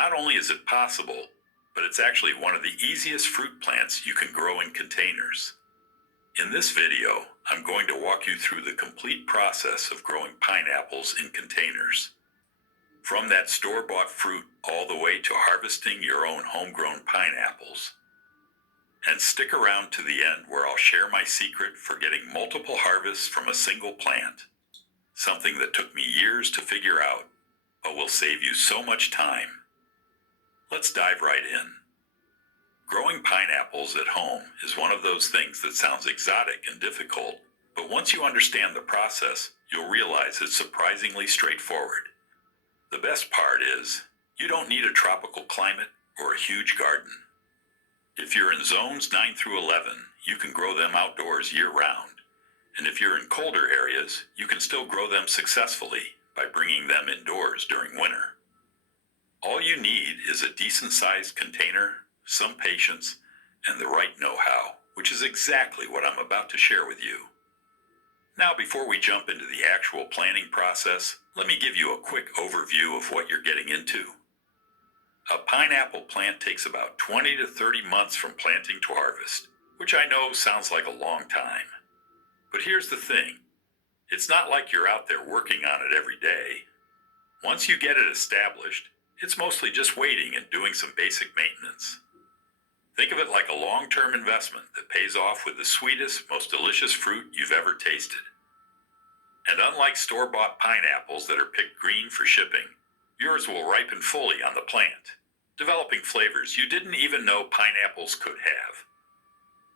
not only is it possible, but it's actually one of the easiest fruit plants you can grow in containers. In this video, I'm going to walk you through the complete process of growing pineapples in containers. From that store-bought fruit all the way to harvesting your own homegrown pineapples. And stick around to the end where I'll share my secret for getting multiple harvests from a single plant. Something that took me years to figure out, but will save you so much time. Let's dive right in. Growing pineapples at home is one of those things that sounds exotic and difficult, but once you understand the process, you'll realize it's surprisingly straightforward. The best part is, you don't need a tropical climate or a huge garden. If you're in zones 9 through 11, you can grow them outdoors year-round. And if you're in colder areas, you can still grow them successfully by bringing them indoors during winter. All you need is a decent-sized container, some patience, and the right know-how, which is exactly what I'm about to share with you. Now, before we jump into the actual planting process, let me give you a quick overview of what you're getting into. A pineapple plant takes about 20 to 30 months from planting to harvest, which I know sounds like a long time. But here's the thing, it's not like you're out there working on it every day. Once you get it established, it's mostly just waiting and doing some basic maintenance. Think of it like a long-term investment that pays off with the sweetest, most delicious fruit you've ever tasted. And unlike store-bought pineapples that are picked green for shipping, yours will ripen fully on the plant, developing flavors you didn't even know pineapples could have.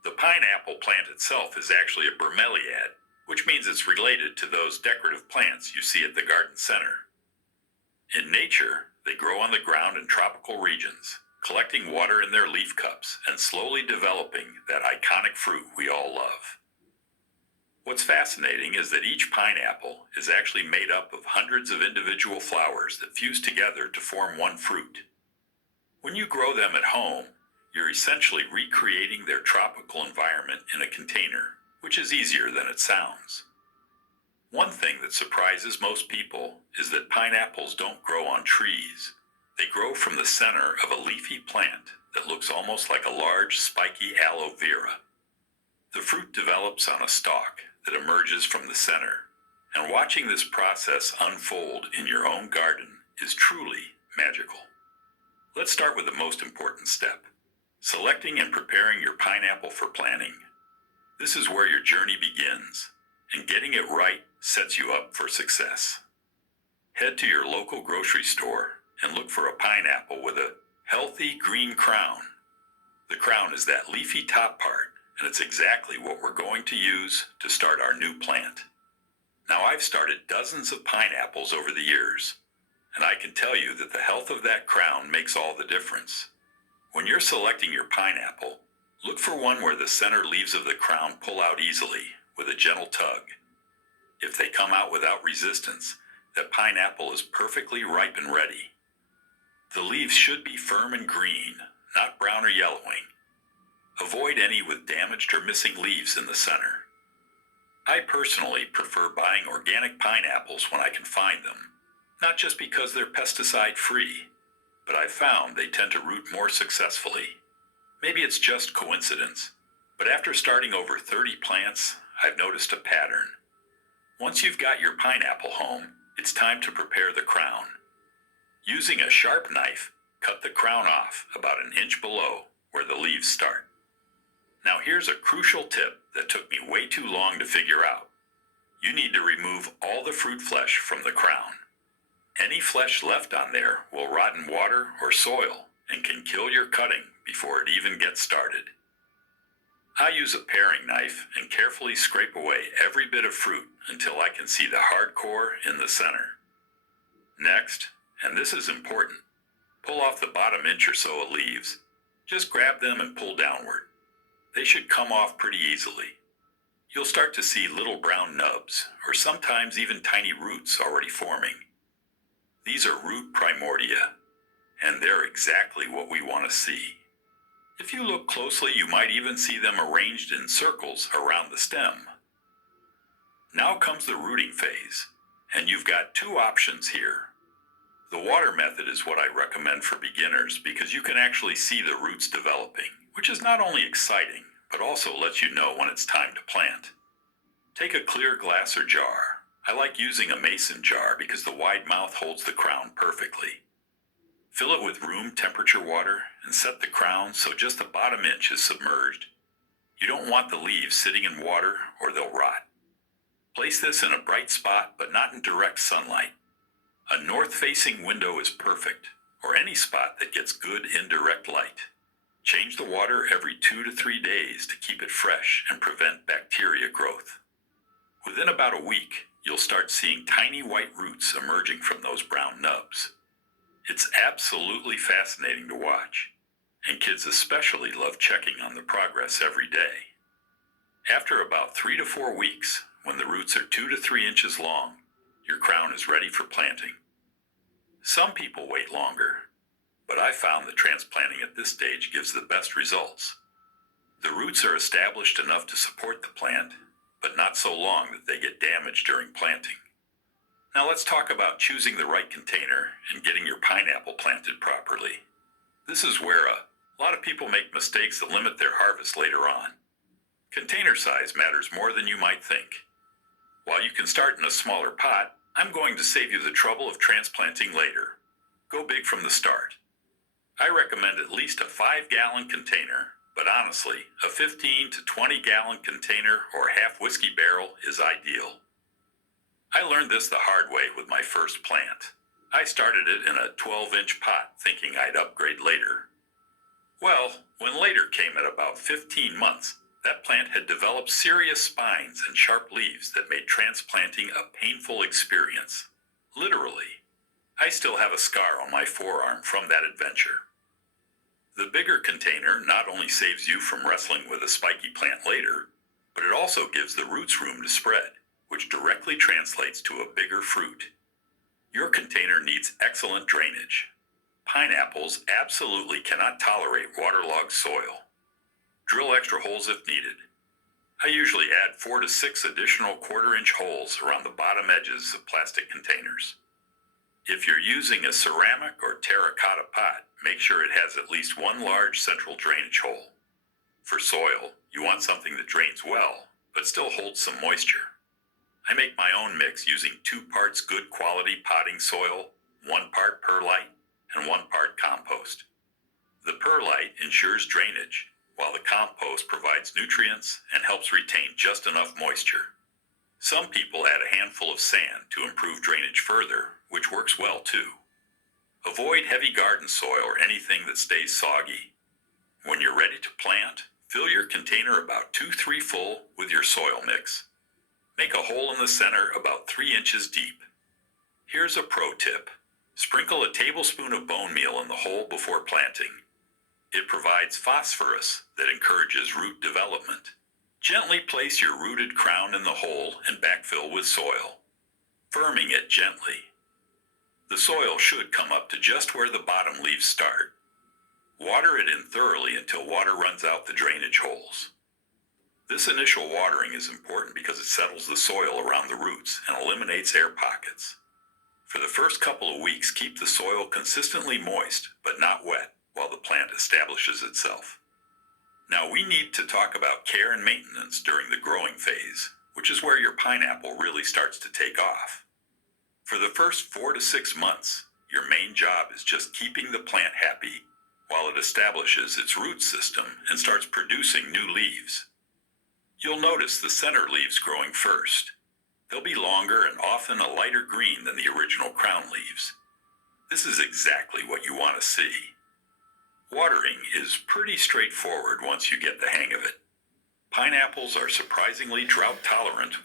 The pineapple plant itself is actually a bromeliad, which means it's related to those decorative plants you see at the garden center. In nature, they grow on the ground in tropical regions, collecting water in their leaf cups and slowly developing that iconic fruit we all love. What's fascinating is that each pineapple is actually made up of hundreds of individual flowers that fuse together to form one fruit. When you grow them at home, you're essentially recreating their tropical environment in a container, which is easier than it sounds. One thing that surprises most people is that pineapples don't grow on trees. They grow from the center of a leafy plant that looks almost like a large, spiky aloe vera. The fruit develops on a stalk that emerges from the center, and watching this process unfold in your own garden is truly magical. Let's start with the most important step, selecting and preparing your pineapple for planting. This is where your journey begins, and getting it right sets you up for success. Head to your local grocery store and look for a pineapple with a healthy green crown. The crown is that leafy top part, and it's exactly what we're going to use to start our new plant. Now, I've started dozens of pineapples over the years, and I can tell you that the health of that crown makes all the difference. When you're selecting your pineapple, look for one where the center leaves of the crown pull out easily with a gentle tug. If they come out without resistance, that pineapple is perfectly ripe and ready. The leaves should be firm and green, not brown or yellowing. Avoid any with damaged or missing leaves in the center. I personally prefer buying organic pineapples when I can find them, not just because they're pesticide-free, but I've found they tend to root more successfully. Maybe it's just coincidence, but after starting over 30 plants, I've noticed a pattern. Once you've got your pineapple home, it's time to prepare the crown. Using a sharp knife, cut the crown off about an inch below where the leaves start. Now here's a crucial tip that took me way too long to figure out. You need to remove all the fruit flesh from the crown. Any flesh left on there will rot in water or soil and can kill your cutting before it even gets started. I use a paring knife and carefully scrape away every bit of fruit until I can see the hard core in the center. Next, and this is important, pull off the bottom inch or so of leaves. Just grab them and pull downward. They should come off pretty easily. You'll start to see little brown nubs, or sometimes even tiny roots already forming. These are root primordia, and they're exactly what we want to see. If you look closely, you might even see them arranged in circles around the stem. Now comes the rooting phase, and you've got two options here. The water method is what I recommend for beginners because you can actually see the roots developing, which is not only exciting, but also lets you know when it's time to plant. Take a clear glass or jar. I like using a mason jar because the wide mouth holds the crown perfectly. Fill it with room temperature water and set the crown so just the bottom inch is submerged. You don't want the leaves sitting in water or they'll rot. Place this in a bright spot but not in direct sunlight. A north-facing window is perfect, or any spot that gets good indirect light. Change the water every 2 to 3 days to keep it fresh and prevent bacteria growth. Within about a week, you'll start seeing tiny white roots emerging from those brown nubs. It's absolutely fascinating to watch, and kids especially love checking on the progress every day. After about 3 to 4 weeks, when the roots are 2 to 3 inches long, your crown is ready for planting. Some people wait longer, but I found that transplanting at this stage gives the best results. The roots are established enough to support the plant, but not so long that they get damaged during planting. Now let's talk about choosing the right container and getting your pineapple planted properly. This is where a lot of people make mistakes that limit their harvest later on. Container size matters more than you might think. While you can start in a smaller pot, I'm going to save you the trouble of transplanting later. Go big from the start. I recommend at least a 5-gallon container, but honestly, a 15 to 20-gallon container or half whiskey barrel is ideal. I learned this the hard way with my first plant. I started it in a 12-inch pot thinking I'd upgrade later. Well, when later came at about 15 months, that plant had developed serious spines and sharp leaves that made transplanting a painful experience. Literally. I still have a scar on my forearm from that adventure. The bigger container not only saves you from wrestling with a spiky plant later, but it also gives the roots room to spread, which directly translates to a bigger fruit. Your container needs excellent drainage. Pineapples absolutely cannot tolerate waterlogged soil. Drill extra holes if needed. I usually add 4 to 6 additional 1/4-inch holes around the bottom edges of plastic containers. If you're using a ceramic or terracotta pot, make sure it has at least one large central drainage hole. For soil, you want something that drains well, but still holds some moisture. I make my own mix using 2 parts good quality potting soil, 1 part perlite, and 1 part compost. The perlite ensures drainage, while the compost provides nutrients and helps retain just enough moisture. Some people add a handful of sand to improve drainage further, which works well too. Avoid heavy garden soil or anything that stays soggy. When you're ready to plant, fill your container about 2-3 full with your soil mix. Make a hole in the center about 3 inches deep. Here's a pro tip. Sprinkle a tablespoon of bone meal in the hole before planting. It provides phosphorus that encourages root development. Gently place your rooted crown in the hole and backfill with soil, firming it gently. The soil should come up to just where the bottom leaves start. Water it in thoroughly until water runs out the drainage holes. This initial watering is important because it settles the soil around the roots and eliminates air pockets. For the first couple of weeks, keep the soil consistently moist, but not wet, while the plant establishes itself. Now we need to talk about care and maintenance during the growing phase, which is where your pineapple really starts to take off. For the first 4 to 6 months, your main job is just keeping the plant happy while it establishes its root system and starts producing new leaves. You'll notice the center leaves growing first. They'll be longer and often a lighter green than the original crown leaves. This is exactly what you want to see. Watering is pretty straightforward once you get the hang of it. Pineapples are surprisingly drought tolerant once